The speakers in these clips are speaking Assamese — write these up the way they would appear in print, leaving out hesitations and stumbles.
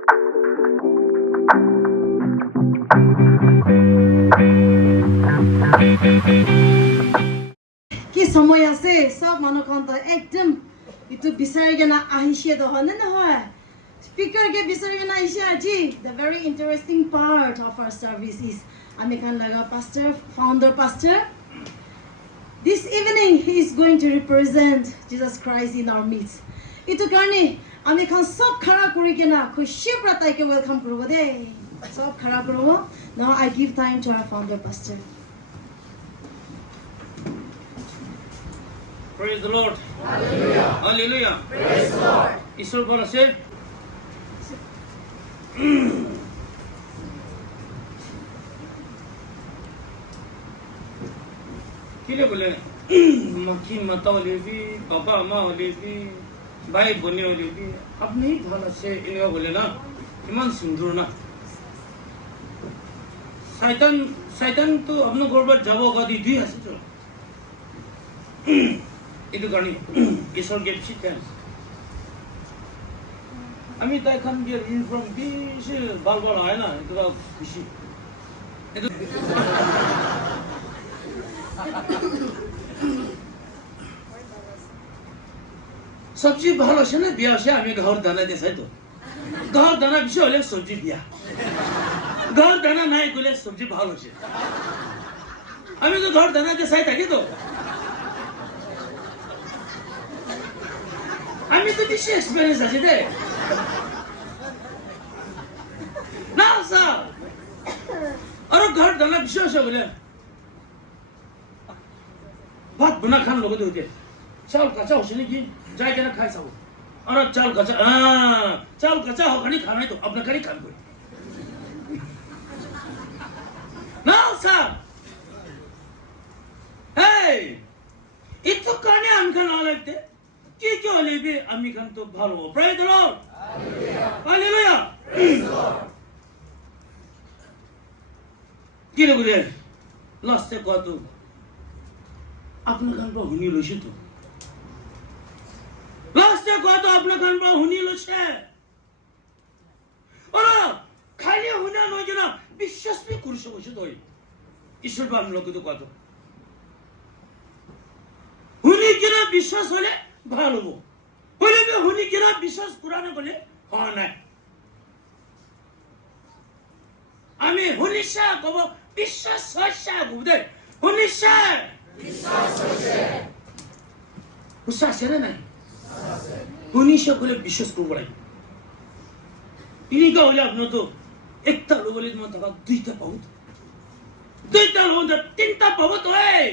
কি সময় আছে সব মানুষখন তো একদম ইটো বিচাৰি কেনে আহিছে তো হয়নে নহয় স্পিকাৰ কে বিচাৰি কেনে আহিছে আজি the very interesting part of our service is আমি খান লগা pastor founder pastor this evening he is going to represent Jesus Christ in our midst ইটো কাৰণে আমি খান সব খাৰা কৰি কেনে খুশি প্ৰাতাইকে ওয়েলকাম কৰিব দে সব খাৰা কৰিব now I give time to our founder pastor. Praise the Lord. Hallelujah. Hallelujah. Praise the Lord. ঈশ্বর বল আছে কিলে বলে মাকি মাতা হলে भी বাবা মা হলে भी ভাই বোনে হলে भी আপনি ভাল আছে এনেকা বলে না ইমান সুন্দর না শয়তান তো আপনার গর্বার যাব গাদি দুই আছে তো itu kani isor get shit আমি তাই খান দিয়ে ইন ফ্রম বিশ বালবাল হয় না এটা খুশি এটা সবজি ভালো আছে না বিয়া আছে আমি ঘর দানা দিয়ে চাই তো ঘর দানা বিষয় হলে সবজি বিয়া ঘর দানা নাই গলে সবজি ভালো আছে আমি তো ঘর দানা দিয়ে চাই থাকি তো আমি তো বেশি এক্সপেরিয়েন্স আছে দে না স্যার আর ঘর দানা বিষয় আছে বলে ভাত বনা খান লোক হইতে চাল কাঁচা হচ্ছে নাকি যাই কেন খাই চাও আর চাল কাঁচা হখানি খানাই তো আপনার খানি খান করে না স্যার এই একটু কানে আমি খান লাগতে কি কি হলে আমি খান তো ভালো প্রায় তো হালেলুয়া কি রে বলে লাস্টে কত আপনার গান পা হুনি লইছে তো লাস্টে কত আপনার গান পা হুনি লইছে ওরা খালি হুনা নয় কেনা বিশ্বাস বি করছে বসে তো ঈশ্বর বাম লোক তো কত হুনি কেনা বিশ্বাস হলে ভালো হলে হুনি কেনা বিশ্বাস পুরানো বলে হয় নাই আমি হুনিশা কব বিশ্বাস হইছে গুদে হুনিশা বিশ্বাস হইছে হুসা সেরে নাই হুনিশা বলে বিশ্বাস করব নাই ইনি কা হইলে আপনি তো একটা লোবলির মধ্যে দুইটা পাউত দুইটা লোবলির তিনটা পাউত হয়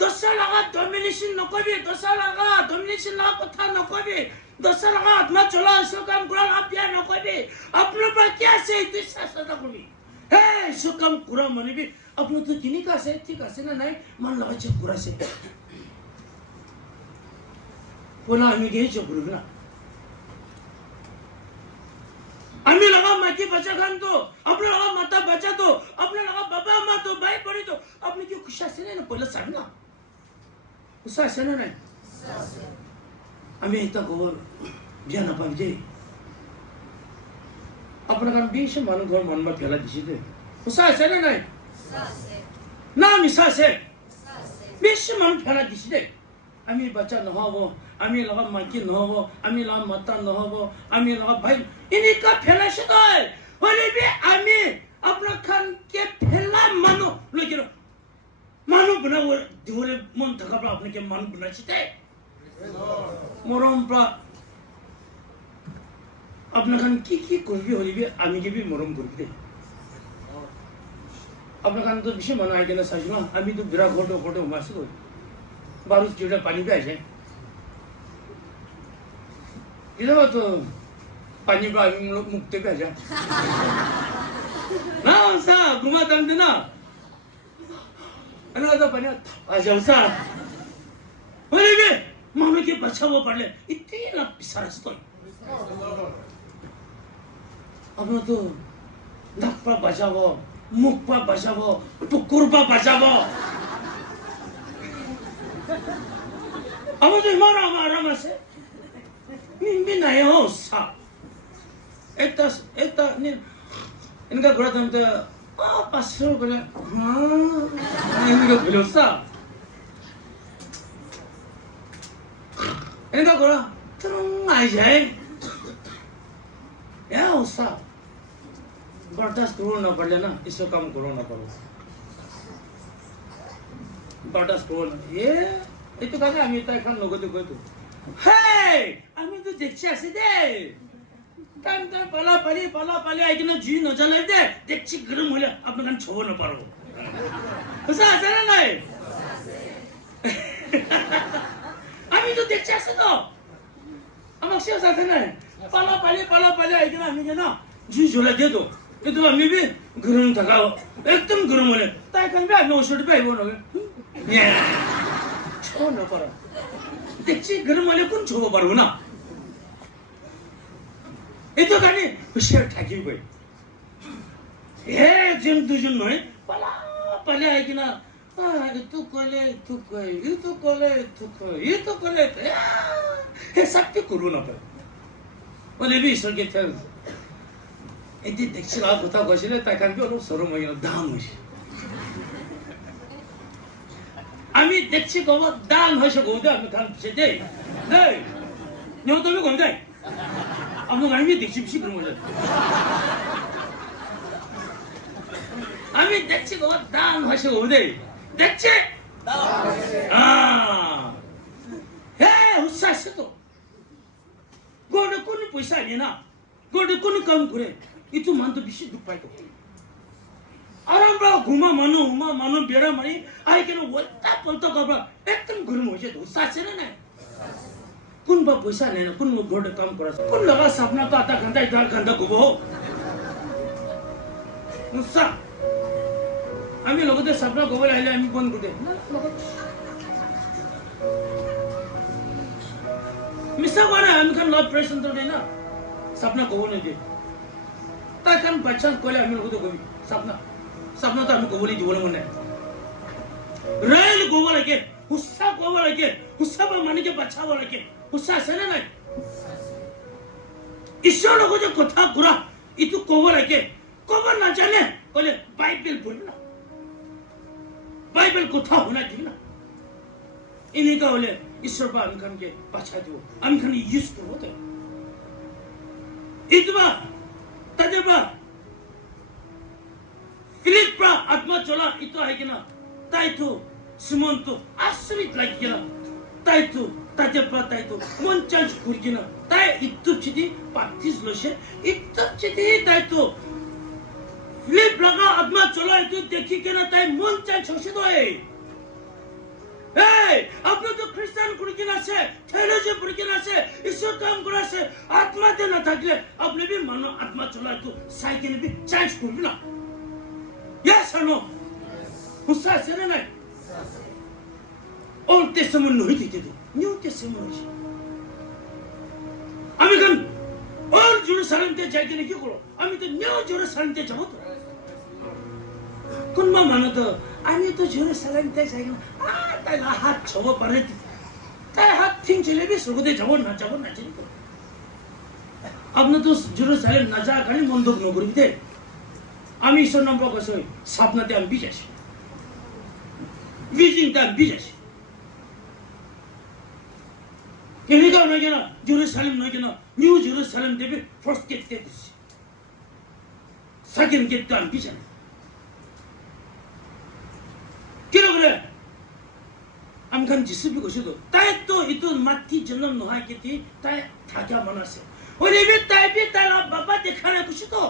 দশা লাগা ডমিনেশন নকবি দশা লাগা ডমিনেশন না কথা নকবি দশা লাগা আত্মা চলা সুকাম কুরআন আপিয়া নকবি আপনার পা কি আছে তুই শাসনা করবি হে সুকাম কুরআন মানিবি আপনার তো কিনি কা আছে ঠিক আছে না নাই মান লাগাছে কুরাছে পোলা আমি গেছি করব না আমি লাগা মাকে বাচ্চা খান তো আপনার লাগা মাতা বাচ্চা তো আপনার লাগা বাবা মা তো ভাই পড়ি তো আপনি কি খুশি আছেন না পয়লা চান না খুশি আছেন না আমি এটা খবর বিয়া না পাই যে আপনার কারণ বেশি মানুষ ঘর মানবা ফেলা দিছি দে খুশি আছেন না না আমি সাসে বেশি মানুষ ফেলা দিছি দে আমি বাচ্চা নহব আমি লাগা মাকে নহব আমি লাগা মাতা নহব আমি লাগা ভাই ইনি কা ফেলাছে তই হলে বি আমি আপনার খান কে ফেলা মানো লইকে মানো বনা দিবলে মন থাকা আপনাকে মান বনাছি তে মরম প্রা আপনার খান কি কি করবি হলিবি আমি কে বি মরম করবি দে আপনার খান তো বেশি মানা আইকে না সাজু না আমি তো বিরা ঘটো মাসি তো বারুদ যেটা পানি পাই যায় এটা তো পানি পা আমি মুক্তি পাই যায় না সা ঘুমা দাম না ano to pani ajaw sa wala be mama ke bachawo padle itti na pisaras to apno to nak pa bachawo mukh pa bachawo tukur pa bachawo আমাদের মারা মারা মাসে মিন নাহি হোসা এত इनका घोड़ा तुम तो 500 बोले हाँ इनका भरोसा इनका घोड़ा तुम आ जाए या उससा बर्दाश्त करो ना पड़ लेना इसको काम करो ना करो बर्दाश्त करो ना ये तो कहा আমি তো এখন নগদ কইতো হেই আমি তো দেখছি আসি দে টাইম টাইম পালা আইকিনা জি ন জ্বালাই দে দেখছি গরম হইলে আপনার ছোব না পারবো বুঝা আছে না নাই আমি তো দেখছি আসি তো আমার শেষ আছে না পালা আইকিনা আমি কেন জি জ্বালাই দে তো কিন্তু আমি বি গরম থাকাও একদম গরম হলে তাই কান বি আমি ওষুধ পাইবো না ছোব না পারো দেখছি গরম হলে কোন ছোব পারবো না এই তো গানে হুশিয়ার থাকিব একজন দুজন নয় পালা আইকিনা তু কলে তু কয় ই তো কলে তু কয় ই তো কলে হে সবটি করবো না পারে বলে বি ঈশ্বরকে থেল এই যে দেখছিল কথা কইছিল তাই কানকে ওর সরম হয়ে গেল দাম হয়েছে আমি দেখছি গো দাম হয়েছে গো আমি খান সেটে নেই নেও তুমি কই যাই আপনার আমি দেখছি বেশি করে মজা আমি দেখছি গো দাম হয়েছে গো দেখছে হ্যাঁ উৎসাহ আছে তো গোড়ে কোন পয়সা নিয়ে না গোড়ে কোন কাম করে ইতু মান তো বেশি দুঃখ পাই তো আরাম বা ঘুমা মানো বেড়া মারি আই কেন ওটা পলতো কাবা একদম গরম হয়েছে তো উৎসাহ আছে না কোন বা পয়সা নেই না কোন ঘরে কাম করা কোন লগা সপনা তো আধা ঘন্টা 1.5 ঘন্টা ঘুমো উৎসাহ আমি লগতে সপনা ঘুমলে আইলে আমি বন্ধ করে মিছা করে আমি খান লব প্রেশন তো না সপনা ঘুমনে যে তাই কান বাচ্চা কইলে আমি লগতে ঘুমি সপনা তো আমি ঘুমলি জীবনে মনে রেল ঘুমো লাগে হুসা ঘুমো লাগে হুসা বা মানে के बच्चा बोले के হুসা আছে না নাই ঈশ্বর লোক যে কথা পুরা ইতু কবর লাগে কবর না জানে বলে বাইবেল পড়বে না বাইবেল কথা হোনা ঠিক না ইনি কা বলে ঈশ্বর বা আমি খানকে বাঁচা দিব আমি খান ইউজ করবো তো ইতবা তাজবা ফিলিপ প্রা আত্মা চলা ইতো হয় কিনা তাই তো সিমন তো আশ্রিত লাগি গেল তাই তো তাজবা তাই তো মন চান্স করি কিনা তাই ইত্তু চিঠি পার্থিস লোসে ইত্তু চিঠি তাই তো ফিলিপ লাগা আত্মা চলা ইতো দেখি কিনা তাই মন চান্স হসে তো এই আপনি তো খ্রিস্টান করি কিনা আছে থিওলজি পড়ি কিনা আছে ঈশ্বর কাম করে আছে আত্মাতে না থাকলে আপনি বি মানো আত্মা চলা ইতো সাইকেল বি চান্স করবি না Yes or no? Husa sene নাই Old Testament নই দিতে তো New Testament আমি কেন Old Jerusalem তে যাই কিনা কি করো আমি তো New Jerusalem তে যাব তো কোন মা মানে তো আমি তো Jerusalem তে যাই না তাই হাত ছব পারে তাই হাত ঠিক চলে বি সুগদে যাব না চিনি তো আপনি তো Jerusalem না যা খালি মন্দক নগরী দে আমি ঈশ্বর নাম প্রকাশ হই স্বপ্নতে আমি বিজাসি ভিজিংটা বিজাসি এদিকেও নয় কেন জেরুসালেম নয় কেন নিউ জেরুসালেম দেবে ফার্স্ট গেট কে দিচ্ছি সেকেন্ড গেট তো আমি বিজানি কেন করে আমি খান যিশুবি কইছি তো তাই তো ইতো মাটি জন্ম নহয় কেতি তাই থাকা মন আছে ওরে বি তাই বাবা দেখালে কইছি তো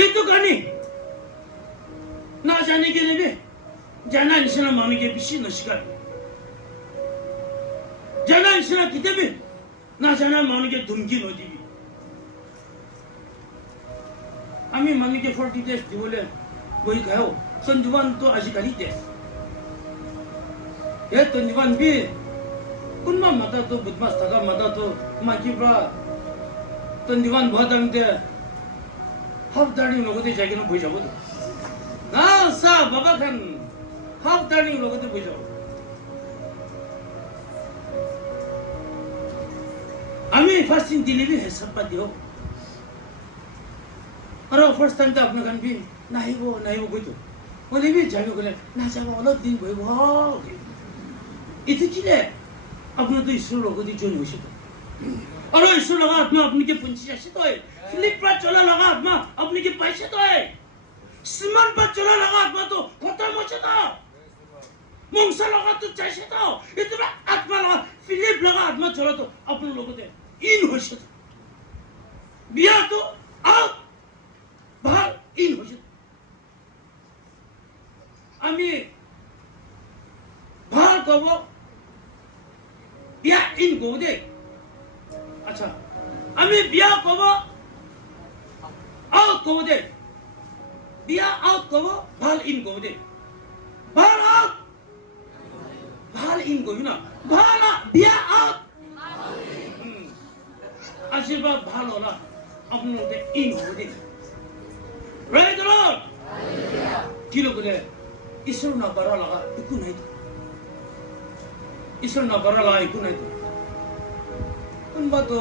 এই তো গানি না জানি কে নেবে জানা ইনসানা মানুষকে বেশি নস্কার জানা ইনসানা কি দেবে না জানা মানুষকে ধুমকি ন দিবি আমি মানুষকে 40 days দিবলে বই খাও সঞ্জীবন তো আজিকালি দেশ এ সঞ্জীবন বি কোনমা মাতা তো বুদমাস থাকা মাতা তো মাকিব্রা সঞ্জীবন ভদাং দে হাফ দাড়ি লগতে যাই কিনা বই যাব তো না সা বাবা খান হাফ দাড়ি লগতে বই যাব আমি ফার্স্ট দিন দিলে বি হিসাব পা দিও আর ফার্স্ট টাইম তো আপনার কান বি নাহিব কইতো বলে বি যাইব গেলে না যাব অলপ দিন বইব এটা কি রে আপনার তো ঈশ্বর লগতি জন্য হয়েছে তো আর ঈশ্বর লগা আত্মা আপনি কি পঞ্চি আসে তো ফিলিপ পা চলা লগা আত্মা আপনি কি পাইছে তো সিমান পা চলা লগা আত্মা তো খতম হচ্ছে তো মংসা লগা তো চাইছে তো এটা আত্মা লগা ফিলিপ লগা আত্মা চলা তো আপনার লগতে ইন হয়েছে তো বিয়া তো আউট ভাল ইন হয়েছে আমি ভাল কব বিয়া ইন কব দে আচ্ছা আমি বিয়া কব আউট কব দে বিয়া আউট কব ভাল ইন কব দে ভাল আউট ভাল ইন কবি না ভাল বিয়া আউট আশীর্বাদ ভালো না আপনাদের ইন হব দে রাইট লর্ড কি লোক রে ঈশ্বর না বাড়া লাগা একটু নাই তো ঈশ্বর না বাড়া লাগা একটু নাই তো কোনবা তো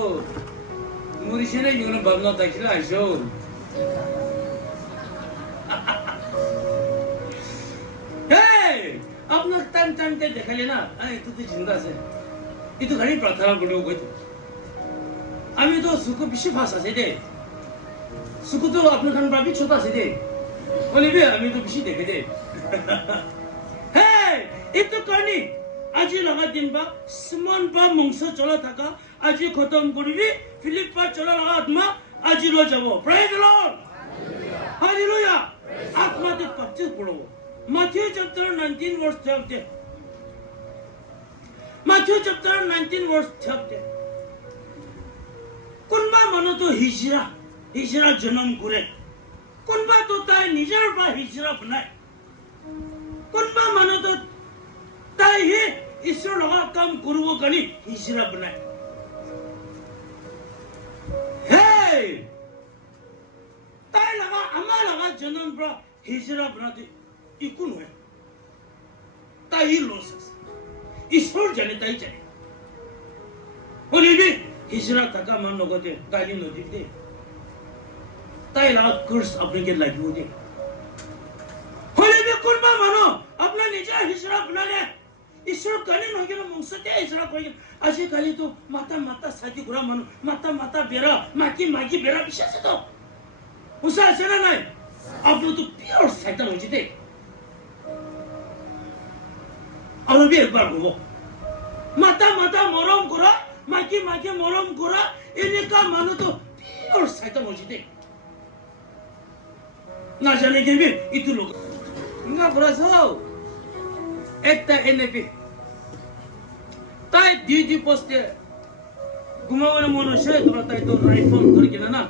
মরিছে না ইগুলো ভাবনা দেখছিল আইসো আপনার টাইম দেখালে না একটু তো চিন্তা আছে একটু খালি প্রার্থনা করলেও কইতো আমি তো সুখ বেশি ফাঁস আছে দে সুখ তো আপনার খান পাবি ছোট আছে দে বলিবি আমি তো বেশি দেখে দে হ্যাঁ একটু কারণে আজি লগা দিন বা সিমন বা মংস চলা থাকা আজি খতম করিবি ফিলিপ পা চলা লগা আত্মা আজি লো যাব প্রেজ দ্য লর্ড হালেলুয়া আত্মাতে পাচ্ছিস পড়ব Matthew chapter 19 verse 12 Matthew chapter 19 verse 12 কোনবা মানুহ তো হিজরা জন্ম করে কোনবা তো তাই নিজৰ বা হিজৰা বনায় কোনবা মানুহ তো তাই হে ঈশ্বৰ লগা কাম কৰিব কাৰণে হিজৰা বনায় হে তাই লগা আমাৰ লগা জন্ম পৰা হিজৰা বনাতে একো নহয় তাই লছ আছে ঈশ্বৰ জানে তাই জানে বলিবি হিজরা থাকা মান লগতে গালি নদী দে তাই লাগ কোর্স আপনাকে লাগিব দে হলিবি কোনবা মানো আপনার নিজের হিজরা বনালে ঈশ্বর গালি নহয় কেন মংসতে হিজরা কই আজি কালি তো মাতা সাজি গুড়া মানো মাতা বেরা মাকি বেরা বিশ্বাস তো উসা আছে না নাই আপনি তো পিওর শয়তান হইছে দে আর বি একবার গো মাতা মরম করা মাকে মরম করা এনেকা মানুষ তো পিওর শয়তান হইছে দে না জানে গেবে ইতু লোক ইঙ্গা বরাস হও একটা এনপি তাই দি পোস্টে ঘুমাওয়ার মনুষ্য তোরা তাই তো রাইফল ধরে কিনা না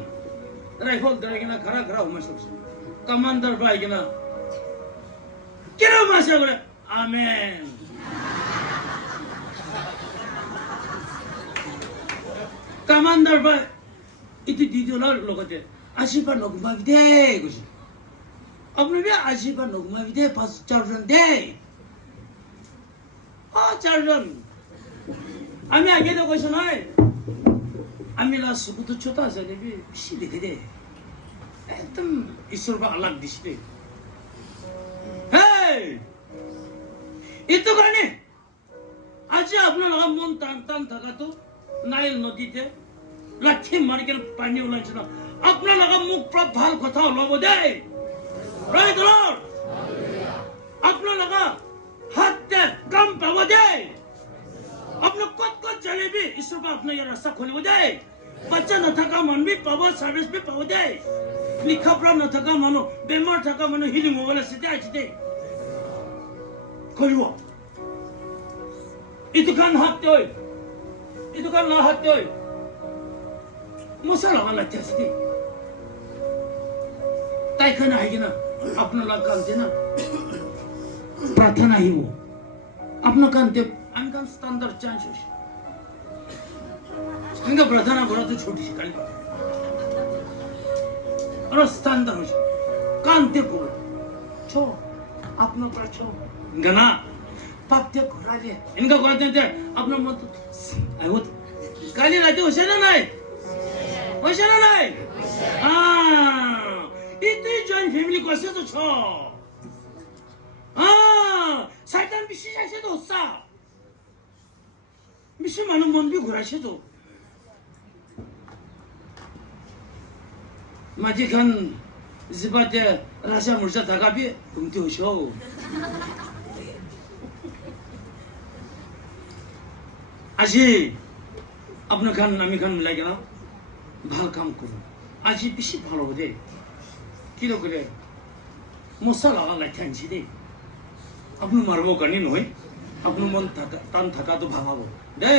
রাইফল ধরে কিনা খারা হুমা সবসে কমান্ডার ভাই কিনা কেন মাসে বলে আমেন কমান্ডার ভাই ইতি দিদিওলার লগতে আশীর্বাদ নগুমাবি দে কৈছে আপনি বি আশীর্বাদ নগুমাবি দে 4 জন দে 4 জন আমি আগে তো কৈছো নয় আমি লা সুকুতো ছোট আছে নেবি বেশি লিখে দে একদম ঈশ্বর বা আলাগ দিছে দে হেই ইতো কারণে আজ আপনার লগা মন টান থাকা তো নাইল নদীতে লাঠি মারি কেন পানি ওলাইছে না আপনার লগা মুখ প্রাপ ভাল কথা ওলাব দেয় রাইট লর্ড আপনার লগা হাতে কাম পাব দেয় আপনার কত জানেবি ঈশ্বর বা আপনার রাস্তা খুলিব দেয় বাচ্চা নথকা মান বি পাব সার্ভিস বি পাব দেয় লিখা পড়া নথকা মানুষ বেমার থাকা মানুষ হিলি মোবাইল আছে দে খুলিব ইটো কান হাতে হয় itu kan lahat yoy masalah kan lacca sih tay kana hai na apna lag kan de na प्रार्थना ही वो अपना kan te am kan standard chance hosh inga प्रार्थना bora to choti si kali और standard hosh kan te ko cho अपना पर cho gana पाप ते घोराले इनका कहते थे अपना मत आई होत কালি রাতে হয়েছে না নাই হয়েছে না নাই ইতুই জয়েন্ট ফ্যামিলি করছে তো ছ শয়তান বেশি যাইছে তো হচ্ছা বেশি মানুষ মন বি ঘুরাইছে তো মাঝি খান জিবাতে রাজা মুর্জা থাকাবি ঘুমতে হইছ আজি আপনার খান আমি খান মিলাই গেলাম ভাল কাম করুন আজি বেশি ভালো দে কিলো করে মশা লাগা লাই থাকছি দে আপনি মারবো কানি নয় আপনার মন টান থাকা তো ভাঙাবো দে